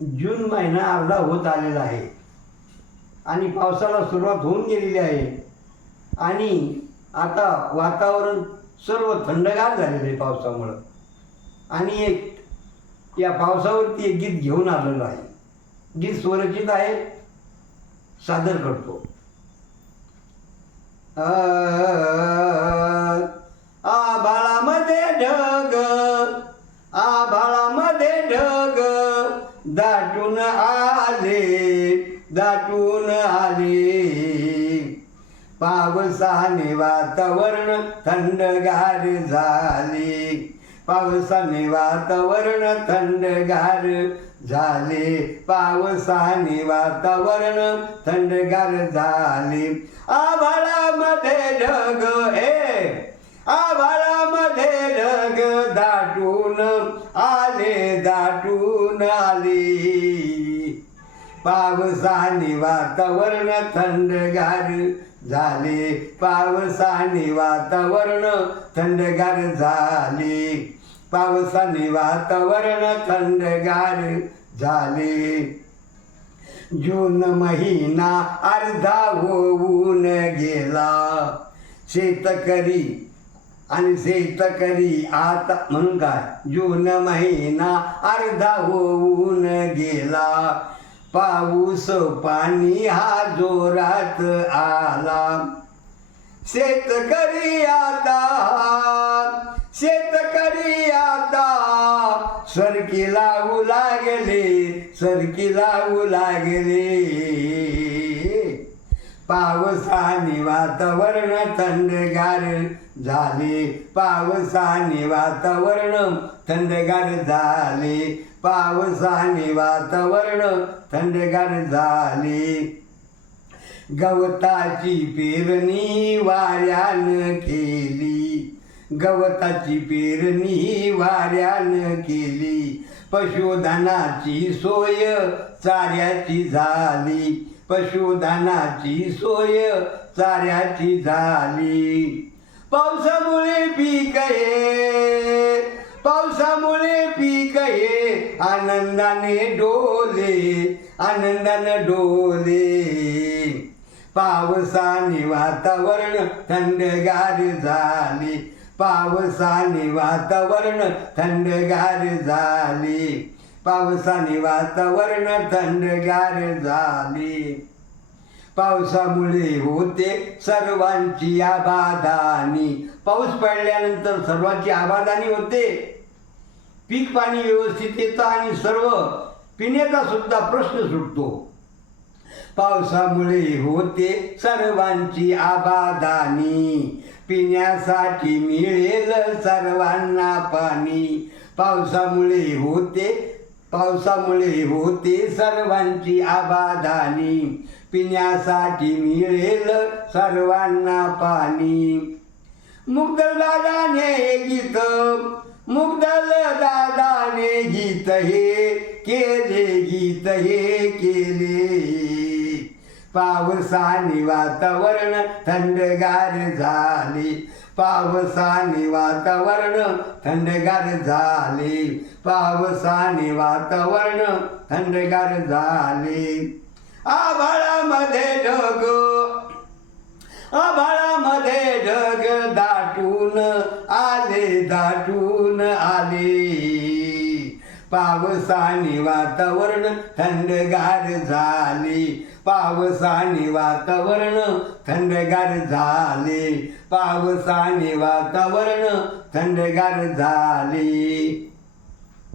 जून महिना अर्धा होत आलेला आहे. आणि पावसाला सुरुवात होऊन गेलेली आहे. आणि आता वातावरण सर्व थंडगार झालेलं आहे पावसामुळं. आणि एक या पावसावरती एक गीत घेऊन आलेलो आहे. गीत स्वरचित आहे. सादर करतो. आले दाटून आले. पावसाने वातावरण थंडगार झाले. पावसाने वातावरण थंडगार झाले. पावसाने वातावरण थंडगार झाले. आभाळामध्ये ढग हे आभाळा पावसाने वातावरण थंडगार झाले. पावसाने वातावरण थंडगार झाले. पावसाने वातावरण थंडगार झाले. जून महिना अर्धा होऊन गेला. शेतकरी आणि शेतकरी आता म्हणून काय? जून महिना अर्धा होऊन गेला. पाऊस पाणी हा जोरात आला. शेतकरी आता शेतकरी आता सरकी लावू लागले सरकी लावू लागले. पावसाने वातावरण थंडगार झाले. पावसाने वातावरण थंडगार झाले. पावसाने वातावरण थंडगार झाले. गवताची पेरणी वाऱ्यानं केली. गवताची पेरणी वाऱ्यानं केली. पशुधनाची सोय चाऱ्याची झाली. पशुधनाची सोय चाऱ्याची झाली. पावसामुळे पीक हे पावसामुळे पीक हे आनंदाने डोले आनंदाने डोले. पावसाने वातावरण थंडगार झाले. पावसाने वातावरण थंडगार झाले. पावसाने वातावरण थंडगार झाले. पावसामुळे होते सर्वांची आबादानी. पाऊस पडल्यानंतर सर्वांची आबादानी होते. पीक पाणी व्यवस्थित येतं आणि सर्व पिण्याचा सुद्धा प्रश्न सुटतो. पावसामुळे होते सर्वांची आबादानी. पिण्यासाठी मिळेल सर्वांना पाणी. पावसामुळे होते पावसामुळे होते सर्वांची आबादानी. पिण्यासाठी मिळेल सर्वांना पाणी. मुग्धल दादाने हे गीत मुग्धल दादाने गीत हे केले गीत हे केले. पावसाने वातावरण थंडगार झाले. पावसाने वातावरण थंडगार झाले. पावसाने वातावरण थंडगार झाले. आभाळामध्ये ढग पावसाने वातावरण थंडगार झाले. पावसाने वातावरण थंडगार झाले. पावसाने वातावरण थंडगार झाले.